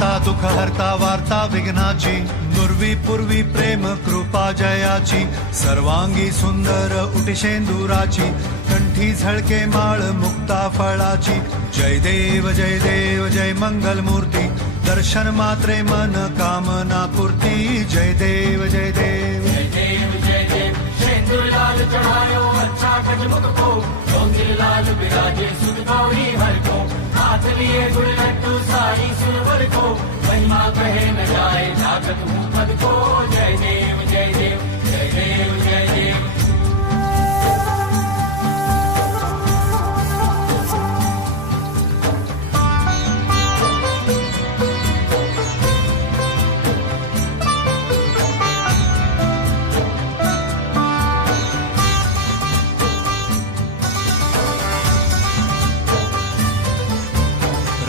दाता दुःख हरता वार्ता विघ्नाची, नुर्वी पूर्वी प्रेम कृपा जयाची, सर्वांगी सुंदर उटिशेंदुराची, कंठी झळके माळ मुक्ता फळाची. जय देव जय मंगल मूर्ती, दर्शन मात्रे मन कामना पूर्ती. जय देव जय देव शेंदूर लाल चढ़ायो अच्छा गजमुख को, डोंगिर लाल बिराजे सुध गौरी हर को, हाथ लिए गुड़ लड्डू सारी सुरवर को, महिमा कहे न जाए जागत हूँ पद को. जय देव जय देव जय देव जय देव.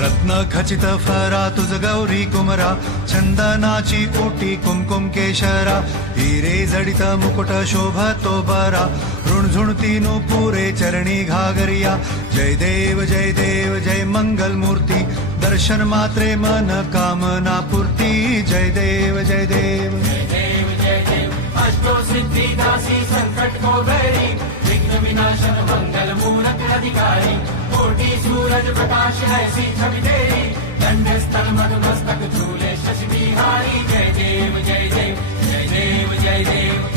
रत्न खचित फरा तुझ गौरी कुमरा, चंदनाची ओटी कुमकुम केशरा, हिरे जडित मुकुट शोभतो बरा, ऋणझुणती पुरे चरणी घागरिया. जय देव जय मंगल मूर्ती, दर्शन मात्रे मन कामना पूर्ती. जय देव जय देव जय देव जय देव. अष्टो सिद्धि दासी संकट को बैरी, विघ्न विनाशन मंगल मूरत अधिकारी, कोटि सूरज प्रकाश ऐसी छवि तेरी, दंड स्थल मधुमस्तक झूले शशि बिहारी. जय देव जय देव जय देव जय देव.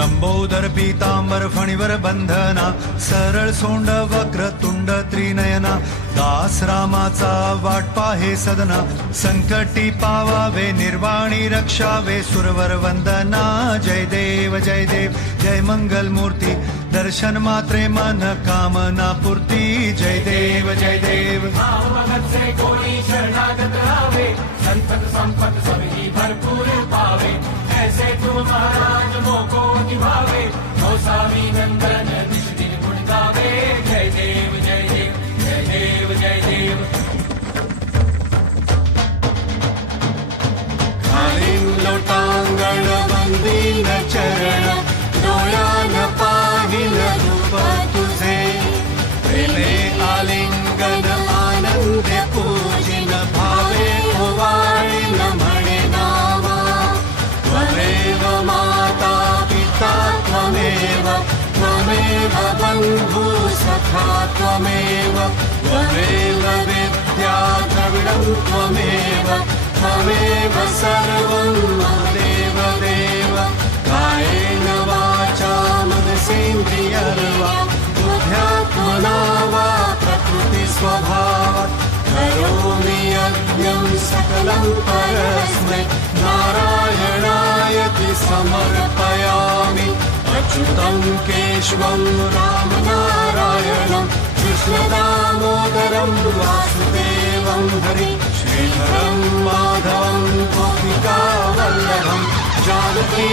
लंबोदर पीतांबर फणीवर बंधना, सरळ सोंड वक्र तुंड त्रिनयना, दास रामाचा वाट पाहे सदना, संकटी पावावे निर्वाणी रक्षावे सुरवर वंदना. जय देव जय मंगल मूर्ती, दर्शन मात्रे मन कामना पूर्ती. जय देव जय देव. भाव भगत से कोई शरणागत आवे, संतत संपत सभी भरपूर पावे, ऐसे तुम महाराज मोको निभावे, गोसावी नंदन निश दिन गुण गावे. जय देव जय देव जय देव जय देव. खालीं लोटांगण वंदीन चरण, डोळ्यान पाहिल रूप तुझे, प्रेमे आलिंगन आनंदे पूजिन, भावे ओवाळीन म्हणे नावा. त्वमेव माता पिता त्वमेव, त्वमेव बंधु सखा त्वमेव, त्वमेव विद्या द्रविडं त्वमेव, त्वमेव सर्वं देव देव. कायेन वाचा मनसेन्द्रियर्वा, बुद्ध्यात्मना वा प्रकृति स्वभावात्, करोमि यज्ञं सकलं परस्मै, नारायणायति समर्पयामि. अच्युतं केशवं रामनारायणं, कृष्णदामोदरं वासुदेवं हरि, श्रीधरं माधवं गोपिकावल्लभं, जानकी